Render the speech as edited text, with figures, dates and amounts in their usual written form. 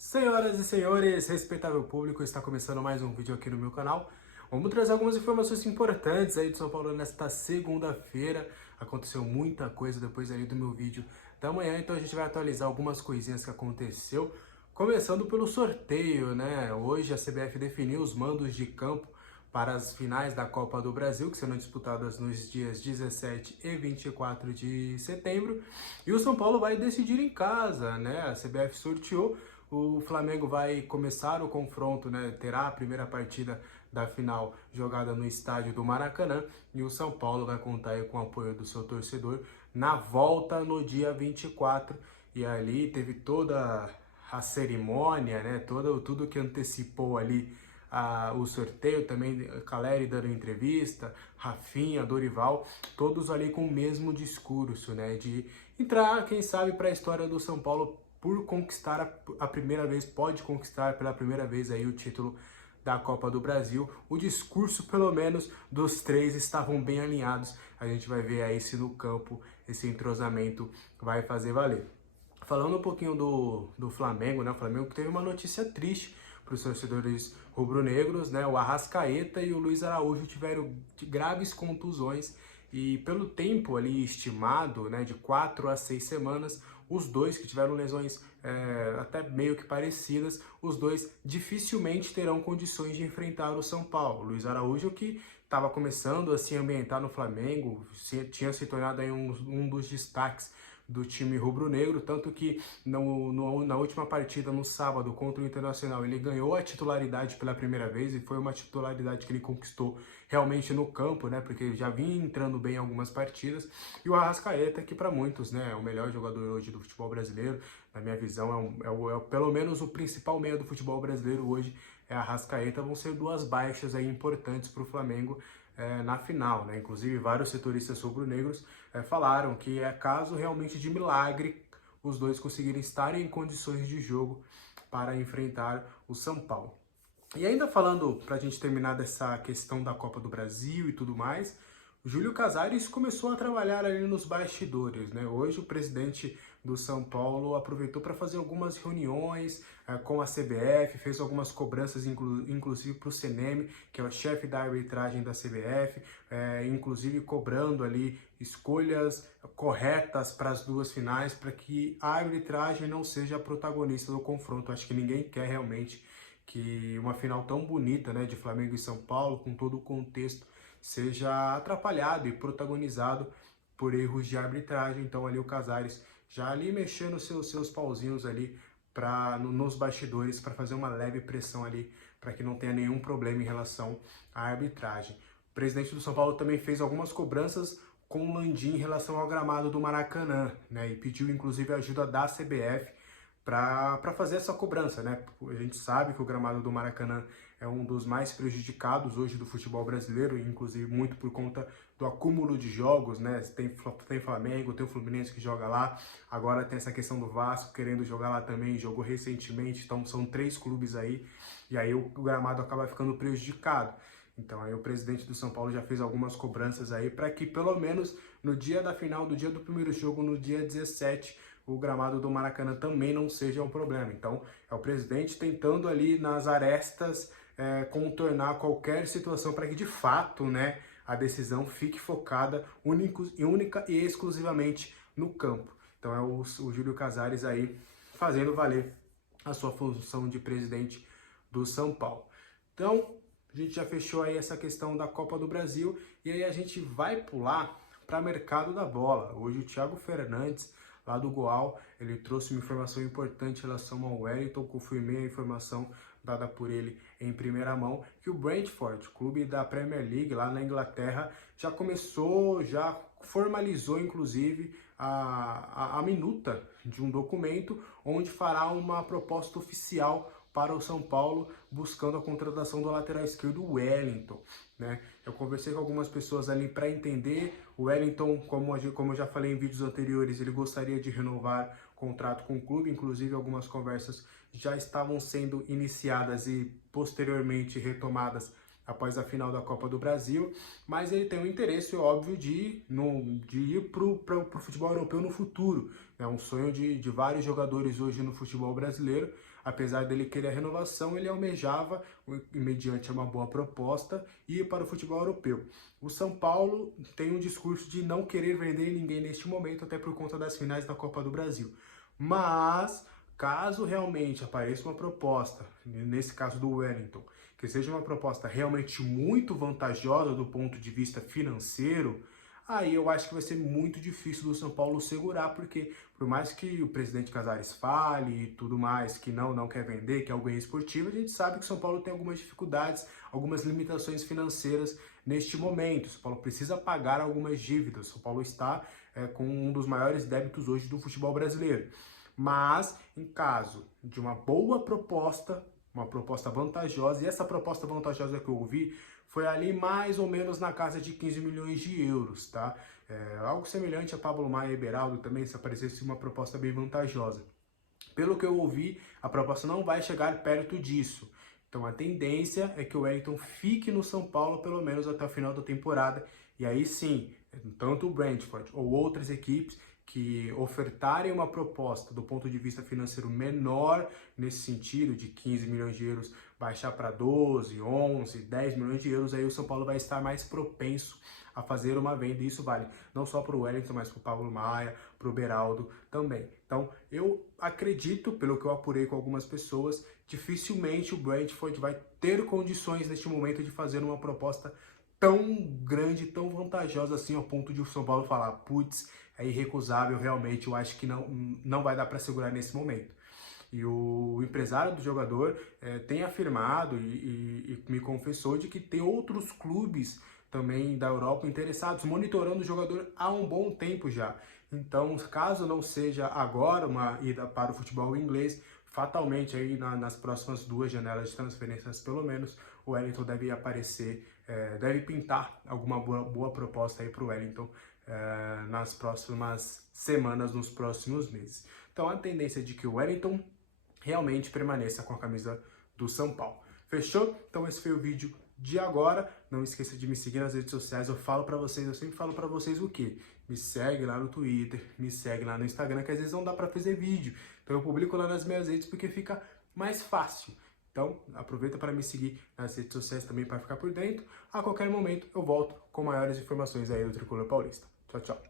Senhoras e senhores, respeitável público, está começando mais um vídeo aqui no meu canal. Vamos trazer algumas informações importantes aí de São Paulo nesta segunda-feira. Aconteceu muita coisa depois ali do meu vídeo da manhã, então a gente vai atualizar algumas coisinhas que aconteceu. Começando pelo sorteio, né? Hoje a CBF definiu os mandos de campo para as finais da Copa do Brasil, que serão disputadas nos dias 17 e 24 de setembro. E o São Paulo vai decidir em casa, né? A CBF sorteou. O Flamengo vai começar o confronto, né? Terá a primeira partida da final jogada no estádio do Maracanã e o São Paulo vai contar aí com o apoio do seu torcedor na volta no dia 24. E ali teve toda a cerimônia, né? Tudo que antecipou ali o sorteio, também Caleri dando entrevista, Rafinha, Dorival, todos ali com o mesmo discurso, né? De entrar, quem sabe, para a história do São Paulo por conquistar a primeira vez, pode conquistar pela primeira vez aí o título da Copa do Brasil. O discurso, pelo menos, dos três estavam bem alinhados. A gente vai ver aí se no campo esse entrosamento vai fazer valer. Falando um pouquinho do Flamengo, né? O Flamengo teve uma notícia triste para os torcedores rubro-negros, né? O Arrascaeta e o Luiz Araújo tiveram graves contusões e pelo tempo ali estimado, né, de 4 a 6 semanas, os dois que tiveram lesões até meio que parecidas, os dois dificilmente terão condições de enfrentar o São Paulo. Luiz Araújo, que estava começando a se ambientar no Flamengo, tinha se tornado aí um dos destaques do time rubro-negro, tanto que na última partida, no sábado, contra o Internacional, ele ganhou a titularidade pela primeira vez e foi uma titularidade que ele conquistou realmente no campo, né, porque ele já vinha entrando bem em algumas partidas, e o Arrascaeta, que para muitos, né, é o melhor jogador hoje do futebol brasileiro, na minha visão, pelo menos o principal meia do futebol brasileiro hoje é a Arrascaeta, vão ser duas baixas aí importantes para o Flamengo na final, né? Inclusive vários setoristas rubro-negros falaram que é caso realmente de milagre os dois conseguirem estar em condições de jogo para enfrentar o São Paulo. E ainda falando, para a gente terminar dessa questão da Copa do Brasil e tudo mais, o Júlio Casares começou a trabalhar ali nos bastidores, né? Hoje o presidente do São Paulo aproveitou para fazer algumas reuniões com a CBF, fez algumas cobranças, inclusive para o CNM, que é o chefe da arbitragem da CBF, inclusive cobrando ali escolhas corretas para as duas finais, para que a arbitragem não seja a protagonista do confronto. Acho que ninguém quer realmente que uma final tão bonita, né, de Flamengo e São Paulo, com todo o contexto, seja atrapalhado e protagonizado por erros de arbitragem. Então ali o Casares já ali mexendo seus pauzinhos ali nos bastidores para fazer uma leve pressão ali para que não tenha nenhum problema em relação à arbitragem. O presidente do São Paulo também fez algumas cobranças com o Landim em relação ao gramado do Maracanã, né, e pediu inclusive a ajuda da CBF para fazer essa cobrança, né? A gente sabe que o gramado do Maracanã é um dos mais prejudicados hoje do futebol brasileiro, inclusive muito por conta do acúmulo de jogos, né? Tem Flamengo, tem o Fluminense que joga lá, agora tem essa questão do Vasco querendo jogar lá também, jogou recentemente, então são 3 clubes aí, e aí o gramado acaba ficando prejudicado. Então aí o presidente do São Paulo já fez algumas cobranças aí para que pelo menos no dia da final, do dia do primeiro jogo, no dia 17, o gramado do Maracanã também não seja um problema. Então, é o presidente tentando ali nas arestas contornar qualquer situação para que de fato, né, a decisão fique focada única e exclusivamente no campo. Então é o Júlio Casares aí fazendo valer a sua função de presidente do São Paulo. Então, a gente já fechou aí essa questão da Copa do Brasil e aí a gente vai pular para o mercado da bola. Hoje o Thiago Fernandes, lá do Goal, ele trouxe uma informação importante em relação ao Wellington, confirmei a informação dada por ele em primeira mão, que o Brentford, clube da Premier League lá na Inglaterra, já formalizou inclusive a minuta de um documento onde fará uma proposta oficial para o São Paulo, buscando a contratação do lateral esquerdo Wellington, né? Eu conversei com algumas pessoas ali para entender. O Wellington, como eu já falei em vídeos anteriores, ele gostaria de renovar contrato com o clube, inclusive algumas conversas já estavam sendo iniciadas e posteriormente retomadas após a final da Copa do Brasil, mas ele tem um interesse óbvio de ir para o futebol europeu no futuro. É um sonho de vários jogadores hoje no futebol brasileiro. Apesar dele querer a renovação, ele almejava, mediante uma boa proposta, ir para o futebol europeu. O São Paulo tem um discurso de não querer vender ninguém neste momento, até por conta das finais da Copa do Brasil. Mas, caso realmente apareça uma proposta, nesse caso do Wellington, que seja uma proposta realmente muito vantajosa do ponto de vista financeiro, aí eu acho que vai ser muito difícil do São Paulo segurar, porque por mais que o presidente Casares fale e tudo mais, que não quer vender, que é algo esportivo, a gente sabe que o São Paulo tem algumas dificuldades, algumas limitações financeiras neste momento. O São Paulo precisa pagar algumas dívidas. O São Paulo está com um dos maiores débitos hoje do futebol brasileiro. Mas, em caso de uma boa proposta, uma proposta vantajosa, e essa proposta vantajosa que eu ouvi foi ali mais ou menos na casa de 15 milhões de euros, tá? Algo semelhante a Pablo Maia e Beraldo também, se aparecesse uma proposta bem vantajosa. Pelo que eu ouvi, a proposta não vai chegar perto disso. Então a tendência é que o Wellington fique no São Paulo pelo menos até o final da temporada, e aí sim, tanto o Brentford ou outras equipes que ofertarem uma proposta do ponto de vista financeiro menor, nesse sentido de 15 milhões de euros, baixar para 12, 11, 10 milhões de euros, aí o São Paulo vai estar mais propenso a fazer uma venda, e isso vale não só para o Wellington, mas para o Pablo Maia, para o Beraldo também. Então, eu acredito, pelo que eu apurei com algumas pessoas, dificilmente o Brentford vai ter condições neste momento de fazer uma proposta tão grande, tão vantajosa assim, ao ponto de o São Paulo falar, putz, é irrecusável, realmente, eu acho que não vai dar para segurar nesse momento. E o empresário do jogador tem afirmado e me confessou de que tem outros clubes também da Europa interessados, monitorando o jogador há um bom tempo já. Então, caso não seja agora uma ida para o futebol inglês, fatalmente aí nas próximas 2 janelas de transferências, pelo menos, o Wellington deve aparecer, deve pintar alguma boa proposta aí para o Wellington nas próximas semanas, nos próximos meses. Então, a tendência é de que o Wellington realmente permaneça com a camisa do São Paulo. Fechou? Então esse foi o vídeo de agora. Não esqueça de me seguir nas redes sociais. Eu sempre falo para vocês o quê? Me segue lá no Twitter, me segue lá no Instagram, que às vezes não dá para fazer vídeo. Então eu publico lá nas minhas redes porque fica mais fácil. Então aproveita para me seguir nas redes sociais também para ficar por dentro. A qualquer momento eu volto com maiores informações aí do Tricolor Paulista. Tchau, tchau.